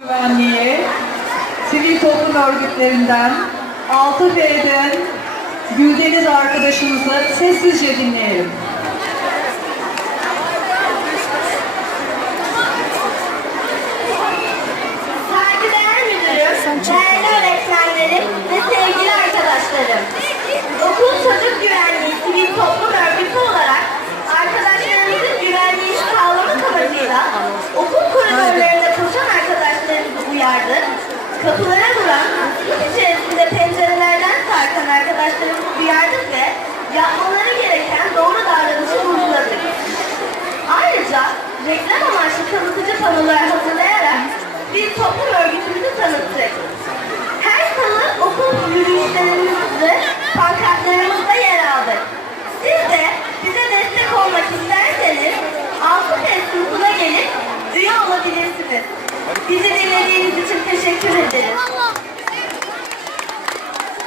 Güvenliği, sivil toplum örgütlerinden 6F'den Güldeniz arkadaşımızı sessizce dinleyelim. Kapılara duran, sınıf içerisinde pencerelerden sarkan arkadaşlarımızı uyardık ve yapmaları gereken doğru davranışı vurguladık. Ayrıca reklam amaçlı tanıtıcı panolar hazırlayarak bir toplum örgütümüzü tanıttık. Her salı okul yürüyüşlerimizde pankartlarımızda yer aldık. Siz de bize destek olmak isterseniz 6 sınıfına gelip üye olabilirsiniz. Bizi dinlediğiniz için teşekkür ederiz.